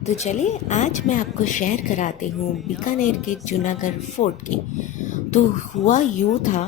तो चलिए आज मैं आपको शेयर कराती हूँ बीकानेर के जूनागढ़ फोर्ट की। तो हुआ यूँ था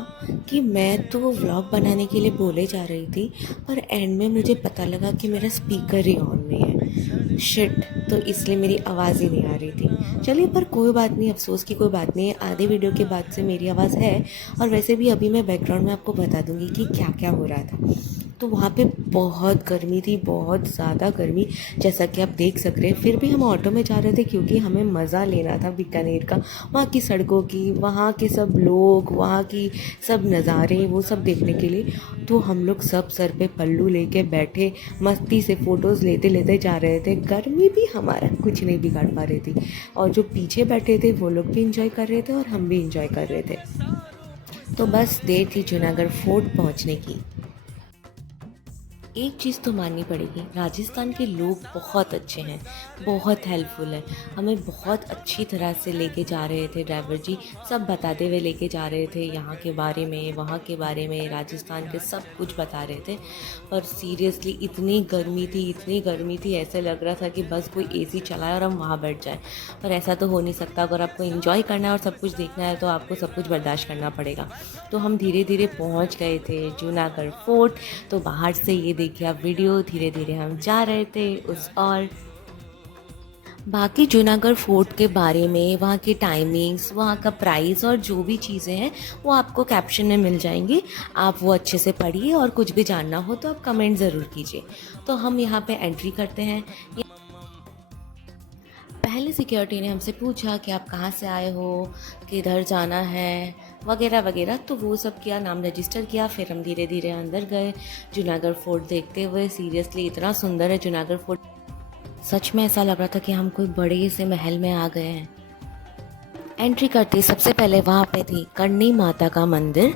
कि मैं तो व्लॉग बनाने के लिए बोले जा रही थी, पर एंड में मुझे पता लगा कि मेरा स्पीकर ही ऑन नहीं है। शिट। तो इसलिए मेरी आवाज़ ही नहीं आ रही थी। चलिए, पर कोई बात नहीं, अफसोस की कोई बात नहीं है। आधे वीडियो के बाद से मेरी आवाज़ है। और वैसे भी अभी मैं बैकग्राउंड में आपको बता दूँगी कि क्या क्या हो रहा था। तो वहाँ पे बहुत गर्मी थी, बहुत ज़्यादा गर्मी, जैसा कि आप देख सक रहे हैं। फिर भी हम ऑटो में जा रहे थे क्योंकि हमें मज़ा लेना था बीकानेर का, वहाँ की सड़कों की, वहाँ के सब लोग, वहाँ की सब नज़ारे, वो सब देखने के लिए। तो हम लोग सब सर पे पल्लू लेके बैठे मस्ती से फ़ोटोज़ लेते लेते जा रहे थे। गर्मी भी हमारा कुछ नहीं बिगाड़ पा रही थी, और जो पीछे बैठे थे वो लोग भी इंजॉय कर रहे थे और हम भी इंजॉय कर रहे थे। तो बस देर थी जूनागढ़ फोर्ट पहुँचने की। एक चीज़ तो माननी पड़ेगी, राजस्थान के लोग बहुत अच्छे हैं, बहुत हेल्पफुल हैं। हमें बहुत अच्छी तरह से लेके जा रहे थे ड्राइवर जी, सब बताते हुए लेके जा रहे थे, यहाँ के बारे में, वहाँ के बारे में, राजस्थान के सब कुछ बता रहे थे। पर सीरियसली इतनी गर्मी थी, ऐसे लग रहा था कि बस कोई एसी चलाए और हम वहाँ बैठ जाएं। पर ऐसा तो हो नहीं सकता। अगर आपको एंजॉय करना है और सब कुछ देखना है तो आपको सब कुछ बर्दाश्त करना पड़ेगा। तो हम धीरे धीरे पहुँच गए थे जूनागढ़ फोर्ट। तो बाहर से ये देखिए आप वीडियो, धीरे धीरे हम जा रहे थे उस और बाकी जूनागढ़ फोर्ट के बारे में, वहाँ की टाइमिंग्स, वहाँ का प्राइस और जो भी चीज़ें हैं वो आपको कैप्शन में मिल जाएंगी। आप वो अच्छे से पढ़िए और कुछ भी जानना हो तो आप कमेंट ज़रूर कीजिए। तो हम यहाँ पे एंट्री करते हैं। पहले सिक्योरिटी ने हमसे पूछा कि आप कहाँ से आए हो, किधर जाना है, वगैरह वगैरह। तो वो सब किया, नाम रजिस्टर किया। फिर हम धीरे धीरे अंदर गए जूनागढ़ फोर्ट देखते हुए। सीरियसली इतना सुंदर है जूनागढ़ फोर्ट, सच में ऐसा लग रहा था कि हम कोई बड़े से महल में आ गए हैं। एंट्री करते सबसे पहले वहाँ पे थी करणी माता का मंदिर,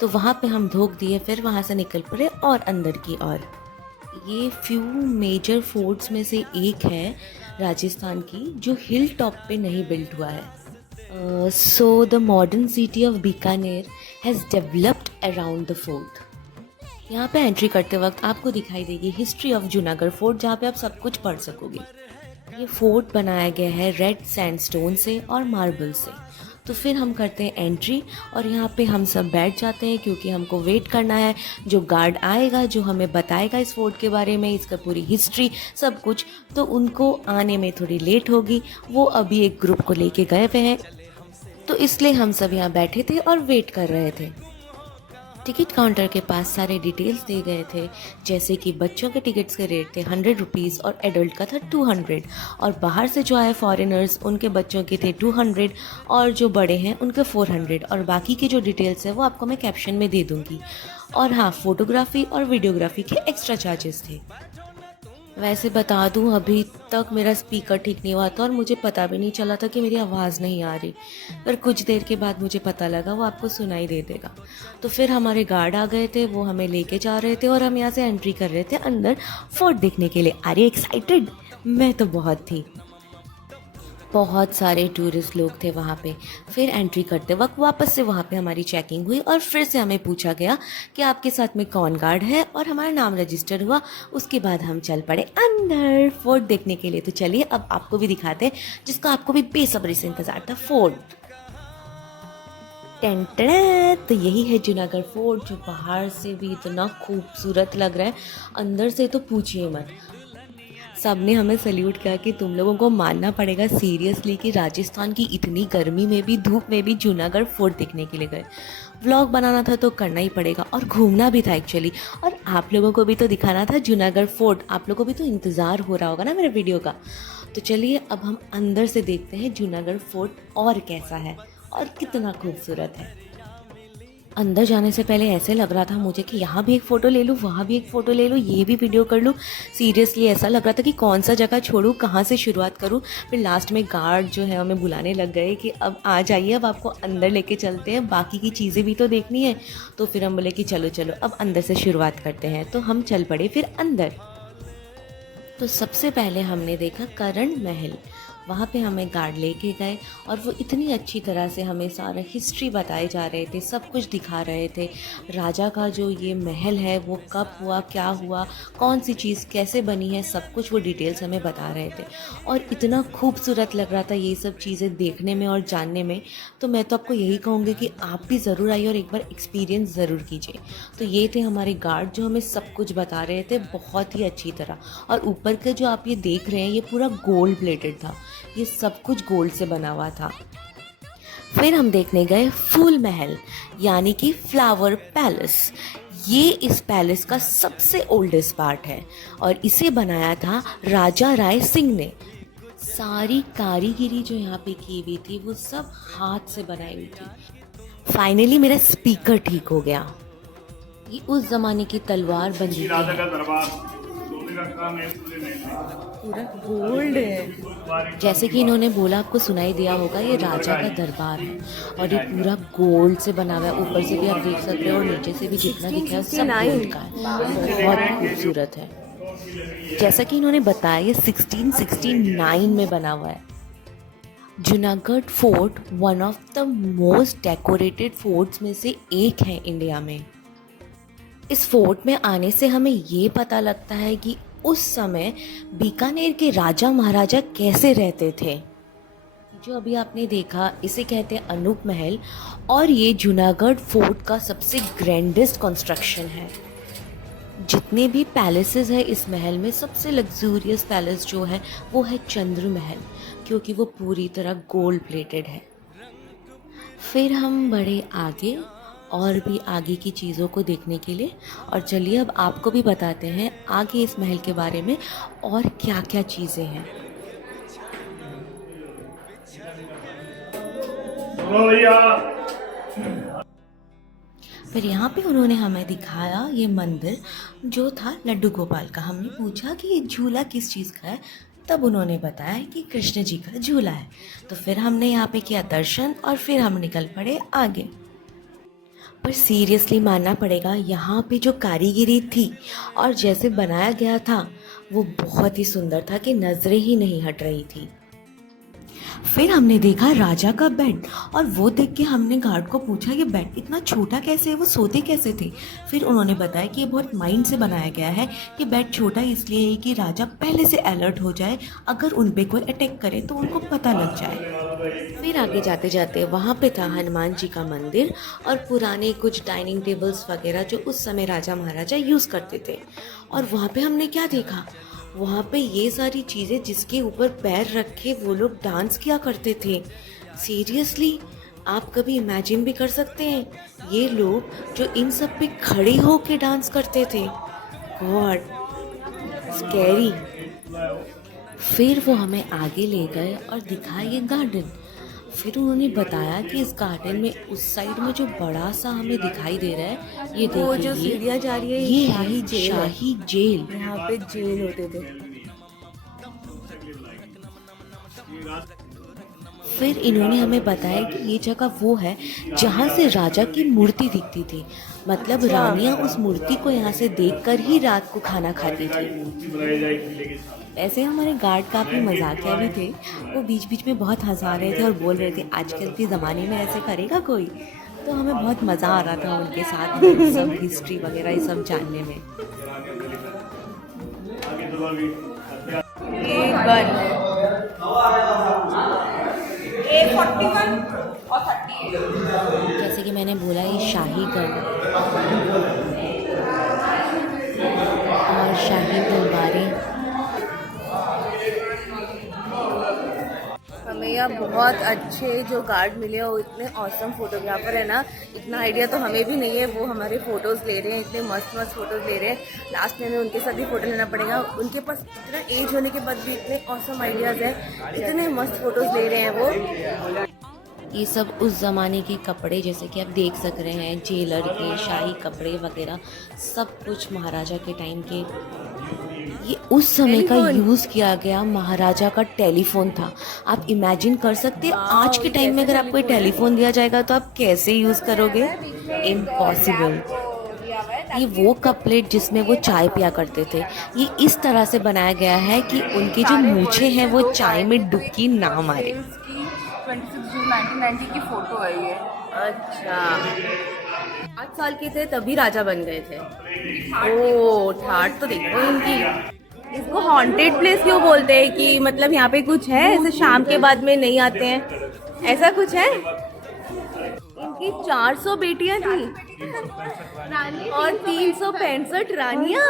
तो वहाँ पे हम धोख दिए, फिर वहाँ से निकल पड़े और अंदर की ओर। ये फ्यू मेजर फोर्ट्स में से एक है राजस्थान की जो हिल टॉप पे नहीं बिल्ट हुआ है। So the modern city of Bikaner has developed around the fort. यहाँ पे एंट्री करते वक्त आपको दिखाई देगी हिस्ट्री ऑफ जूनागढ़ फोर्ट, जहाँ पे आप सब कुछ पढ़ सकोगे। ये फोर्ट बनाया गया है रेड सैंडस्टोन से और मार्बल से। तो फिर हम करते हैं एंट्री और यहाँ पे हम सब बैठ जाते हैं क्योंकि हमको वेट करना है। जो गार्ड आएगा, जो हमें बताएगा इस फोर्ट के बारे में, इसका पूरी हिस्ट्री सब कुछ, तो उनको आने में थोड़ी लेट होगी। वो अभी एक ग्रुप को लेके गए हुए हैं, तो इसलिए हम सब यहाँ बैठे थे और वेट कर रहे थे। टिकट काउंटर के पास सारे डिटेल्स दिए गए थे, जैसे कि बच्चों के टिकट्स के रेट थे 100 रुपीज़ और एडल्ट का था 200। और बाहर से जो आए फॉरेनर्स, उनके बच्चों के थे 200 और जो बड़े हैं उनके 400। और बाकी की जो डिटेल्स है वो आपको मैं कैप्शन में दे दूँगी। और हाँ, फोटोग्राफी और वीडियोग्राफी के एक्स्ट्रा चार्जेस थे। वैसे बता दूं, अभी तक मेरा स्पीकर ठीक नहीं हुआ था और मुझे पता भी नहीं चला था कि मेरी आवाज़ नहीं आ रही। पर कुछ देर के बाद मुझे पता लगा वो आपको सुनाई दे देगा। तो फिर हमारे गार्ड आ गए थे, वो हमें लेके जा रहे थे और हम यहाँ से एंट्री कर रहे थे अंदर फोर्ट देखने के लिए। Are you excited? मैं तो बहुत थी। बहुत सारे टूरिस्ट लोग थे वहाँ पे। फिर एंट्री करते वक्त वापस से वहाँ पे हमारी चेकिंग हुई और फिर से हमें पूछा गया कि आपके साथ में कौन गार्ड है, और हमारा नाम रजिस्टर हुआ। उसके बाद हम चल पड़े अंदर फोर्ट देखने के लिए। तो चलिए अब आपको भी दिखाते हैं, जिसका आपको भी बेसब्री से इंतजार था, फोर्ट। टेंटड़े, तो यही है जूनागढ़ फोर्ट, जो बाहर से भी इतना खूबसूरत लग रहा है, अंदर से तो पूछिए मत। सब ने हमें सल्यूट किया कि तुम लोगों को मानना पड़ेगा सीरियसली कि राजस्थान की इतनी गर्मी में भी, धूप में भी जूनागढ़ फोर्ट देखने के लिए गए। व्लॉग बनाना था तो करना ही पड़ेगा, और घूमना भी था एक्चुअली, और आप लोगों को भी तो दिखाना था जूनागढ़ फोर्ट। आप लोगों को भी तो इंतज़ार हो रहा होगा ना मेरे वीडियो का। तो चलिए अब हम अंदर से देखते हैं जूनागढ़ फोर्ट और कैसा है और कितना खूबसूरत है। अंदर जाने से पहले ऐसे लग रहा था मुझे कि यहाँ भी एक फ़ोटो ले लूँ, वहाँ भी एक फ़ोटो ले लूँ, ये भी वीडियो कर लूँ। सीरियसली ऐसा लग रहा था कि कौन सा जगह छोड़ूँ, कहाँ से शुरुआत करूँ। फिर लास्ट में गार्ड जो है हमें बुलाने लग गए कि अब आ जाइए, अब आपको अंदर लेके चलते हैं, बाकी की चीज़ें भी तो देखनी है। तो फिर हम बोले कि चलो चलो अब अंदर से शुरुआत करते हैं। तो हम चल पड़े फिर अंदर। तो सबसे पहले हमने देखा करण महल। वहाँ पे हमें गार्ड लेके गए और वो इतनी अच्छी तरह से हमें सारा हिस्ट्री बताए जा रहे थे, सब कुछ दिखा रहे थे। राजा का जो ये महल है वो कब हुआ, क्या हुआ, कौन सी चीज़ कैसे बनी है, सब कुछ वो डिटेल्स हमें बता रहे थे। और इतना खूबसूरत लग रहा था ये सब चीज़ें देखने में और जानने में। तो मैं तो आपको यही कहूँगी कि आप भी ज़रूर आइए और एक बार एक्सपीरियंस ज़रूर कीजिए। तो ये थे हमारे गार्ड जो हमें सब कुछ बता रहे थे बहुत ही अच्छी तरह। और ऊपर का जो आप ये देख रहे हैं ये पूरा गोल्ड प्लेटेड था, ये सब कुछ गोल्ड से बना हुआ था। फिर हम देखने गए फूल महल यानी कि फ्लावर पैलेस। ये इस पैलेस का सबसे ओल्डेस्ट पार्ट है और इसे बनाया था राजा राय सिंह ने। सारी कारीगिरी जो यहाँ पे की हुई थी वो सब हाथ से बनाई हुई थी। फाइनली मेरा स्पीकर ठीक हो गया। ये उस जमाने की तलवार बंदी है, पूरा गोल्ड है। जैसे कि इन्होंने बोला, आपको सुनाई दिया होगा, ये राजा का दरबार है और ये पूरा गोल्ड से बना हुआ है। ऊपर से भी आप देख सकते हो और नीचे से भी जितना दिख रहा है सब गोल्ड का है, बहुत खूबसूरत है। जैसा कि इन्होंने बताया ये 1669 में बना हुआ है। Junagadh fort one of the most decorated forts में से एक है इंडिया में। इस फोर्ट में आने से हमें ये पता लगता है कि उस समय बीकानेर के राजा महाराजा कैसे रहते थे। जो अभी आपने देखा इसे कहते हैं अनूप महल और ये जूनागढ़ फोर्ट का सबसे ग्रैंडेस्ट कंस्ट्रक्शन है। जितने भी पैलेसेस है इस महल में सबसे लग्जूरियस पैलेस जो है वो है चंद्र महल, क्योंकि वो पूरी तरह गोल्ड प्लेटेड है। फिर हम बढ़े आगे और भी आगे की चीज़ों को देखने के लिए, और चलिए अब आपको भी बताते हैं आगे इस महल के बारे में और क्या क्या चीज़ें हैं। फिर यहाँ पे उन्होंने हमें दिखाया ये मंदिर जो था लड्डू गोपाल का। हमने पूछा कि ये झूला किस चीज़ का है, तब उन्होंने बताया कि कृष्ण जी का झूला है। तो फिर हमने यहाँ पे किया दर्शन और फिर हम निकल पड़े आगे। पर सीरियसली मानना पड़ेगा, यहाँ पे जो कारीगिरी थी और जैसे बनाया गया था वो बहुत ही सुंदर था कि नज़रें ही नहीं हट रही थी। फिर हमने देखा राजा का बेड और वो देख के हमने गार्ड को पूछा ये बेड इतना छोटा कैसे है, वो सोते कैसे थे। फिर उन्होंने बताया कि ये बहुत माइंड से बनाया गया है कि बेड छोटा इसलिए है कि राजा पहले से अलर्ट हो जाए, अगर उन पे कोई अटैक करे तो उनको पता लग जाए। फिर आगे जाते जाते वहाँ पे था हनुमान जी का मंदिर और पुराने कुछ डाइनिंग टेबल्स वगैरह जो उस समय राजा महाराजा यूज़ करते थे। और वहाँ पे हमने क्या देखा, वहाँ पे ये सारी चीज़ें जिसके ऊपर पैर रख के वो लोग डांस किया करते थे। सीरियसली आप कभी इमेजिन भी कर सकते हैं ये लोग जो इन सब पे खड़े हो के डांस करते थे। God scary. फिर वो हमें आगे ले गए और दिखाया ये गार्डन। फिर उन्होंने बताया कि इस गार्डन में उस साइड में जो बड़ा सा हमें दिखाई दे रहा है, ये देखिए जो सीढ़ियाँ जा रही है, ये शाही जेल। यहाँ पे जेल होते थे। फिर इन्होंने हमें बताया कि ये जगह वो है जहाँ से राजा की मूर्ति दिखती थी, मतलब रानियाँ उस मूर्ति को यहाँ से देखकर ही रात को खाना खाती थी। ऐसे हमारे गार्ड काफ़ी मजाकिया भी थे, वो बीच बीच में बहुत हंसा रहे थे और बोल रहे थे आजकल के ज़माने में ऐसे करेगा कोई। तो हमें बहुत मज़ा आ रहा था उनके साथ सब हिस्ट्री वगैरह ये सब जानने में। जैसे कि मैंने बोला ये शाही गढ़ और शाही तलवारें। हमें यहाँ बहुत अच्छे जो गार्ड मिले और इतने ऑसम फोटोग्राफर है ना, इतना आइडिया तो हमें भी नहीं है। वो हमारे फ़ोटोज़ ले रहे हैं, इतने मस्त मस्त फ़ोटोज़ ले रहे हैं। लास्ट में हमें उनके साथ भी फ़ोटो लेना पड़ेगा। उनके पास इतना एज होने के बाद भी इतने ऑसम आइडियाज़ हैं, इतने मस्त फ़ोटोज़ ले रहे हैं वो। ये सब उस ज़माने के कपड़े जैसे कि आप देख सक रहे हैं, जेलर के शाही कपड़े वगैरह सब कुछ महाराजा के टाइम के। ये उस समय का यूज़ किया गया महाराजा का टेलीफोन था। आप इमेजिन कर सकते हैं आज के टाइम में अगर आपको टेलीफोन दिया जाएगा तो आप कैसे यूज़ करोगे? इम्पॉसिबल। ये वो कप प्लेट जिसमें वो चाय पिया करते थे, ये इस तरह से बनाया गया है कि उनकी जो मूछें हैं वो चाय में डुबकी ना मारे। 26 जून 1990 की फोटो है ये। अच्छा, 8 साल के थे तभी राजा बन गए थे। ओ ठाट तो देखो इनकी। इसको हॉन्टेड प्लेस क्यों बोलते हैं कि मतलब यहाँ पे कुछ है, ऐसे शाम के बाद में नहीं आते हैं, ऐसा कुछ है? इनकी 400 बेटियां थी और 365 रानियां।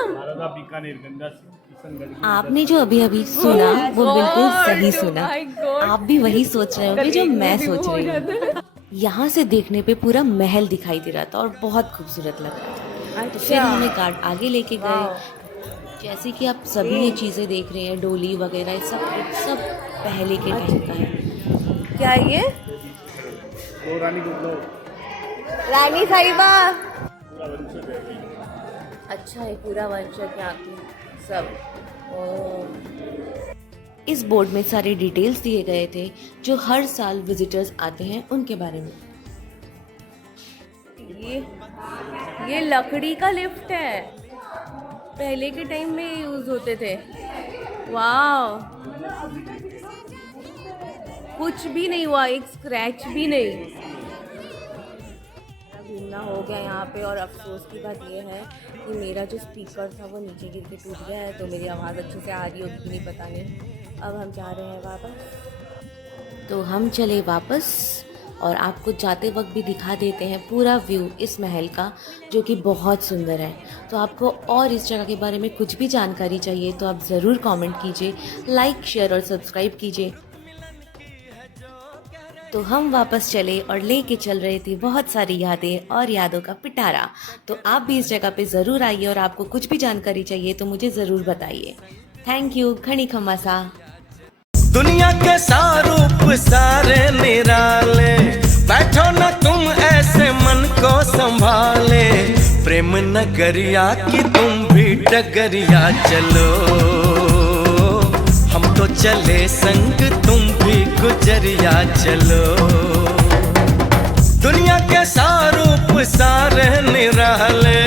आपने जो अभी अभी सुना वो बिल्कुल सही सुना। आप भी वही सोच रहे होंगे जो मैं सोच रही हूँ। यहाँ से देखने पे पूरा महल दिखाई दे रहा था और बहुत खूबसूरत लग रहा था। तो फिर हमें गार्ड आगे लेके गए। जैसे कि आप सभी ये चीज़ें देख रहे हैं, डोली वगैरह सब पहले के टाइम का है। क्या ये? रानी साहिबा। अच्छा है, पूरा वंश यहाँ की सब। इस बोर्ड में सारे डिटेल्स दिए गए थे जो हर साल विजिटर्स आते हैं उनके बारे में। ये लकड़ी का लिफ्ट है, पहले के टाइम में यूज होते थे। वाह, कुछ भी नहीं हुआ, एक स्क्रैच भी नहीं। घूमना हो गया यहाँ पे। और अफसोस की बात ये है कि मेरा जो स्पीकर था वो नीचे गिर के टूट गया है, तो मेरी आवाज़ अच्छे से आ रही होगी कि नहीं पता नहीं। अब हम जा रहे हैं वापस। तो हम चले वापस और आपको जाते वक्त भी दिखा देते हैं पूरा व्यू इस महल का, जो कि बहुत सुंदर है। तो आपको और इस जगह के बारे में कुछ भी जानकारी चाहिए तो आप ज़रूर कमेंट कीजिए, लाइक शेयर और सब्सक्राइब कीजिए। तो हम वापस चले और लेके चल रहे थे बहुत सारी यादें और यादों का पिटारा। तो आप भी इस जगह पे ज़रूर आइए और आपको कुछ भी जानकारी चाहिए तो मुझे ज़रूर बताइए। Thank you. खणी खम्मासा। दुनिया के सारूप सारे निराले, बैठो न तुम ऐसे मन को संभाले। प्रेम नगरिया की तुम भी डगरिया चलो, हम तो चले संग तुम भी गुजरिया चलो। दुनिया के सारूप सारे निराले,